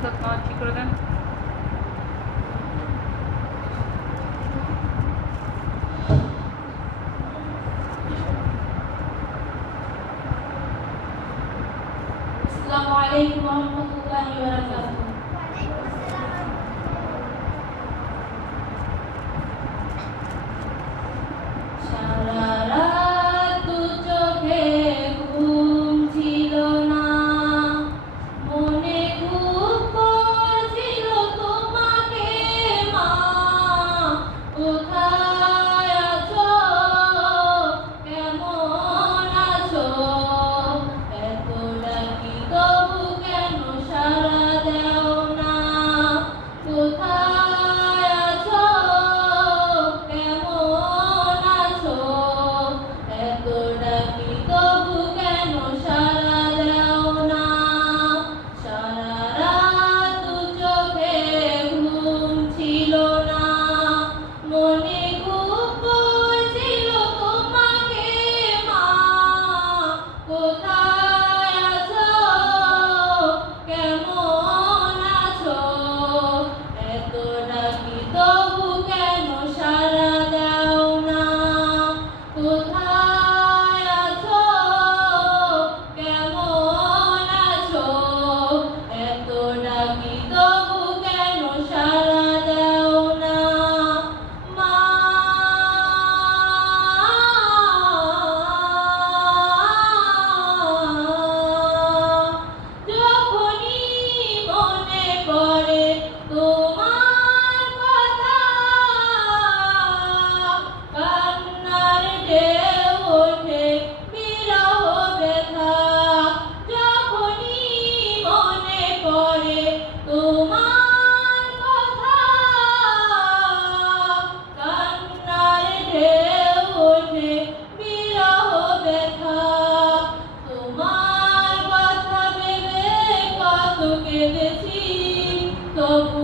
ঠিক করে দেন। আসসালামু আলাইকুম ওয়া রাহমাতুল্লাহি ওয়া বারাকাতুহু। সারা রাত দু চোখে ঘুম ছিল না, মনে খুব পড়ছিল তোমাকে মা। কোথায় আছো, কেমন আছো, এত ডাকি তবু কেন সাড়া দাও না। কোথায় আছো, কেমন আছো, এত ডাকি তবু কেন সাড়া দাও না। সারা রাত দু চোখে ঘুম ছিল না, মনে খুব পড়ছিল তোমাকে মা। কোথায় আছো, কেমন আছো, এত ডাকি তবু কেন সাড়া দাও না। কোথায় আছো, কেমন আছো, এত ডাকি তবু কেন সাড়া দাও না। মা যখনই মনে পড়ে তোমার কথা, কান্নার ঢেউ ওঠে বিরহ ব্যথা। যখনই মনে পড়ে তোমার কথা, কান্নার ঢেউ ওঠে বিরহ ব্যথা। তোমার কথা ভেবে কত কেঁদেছি, তবু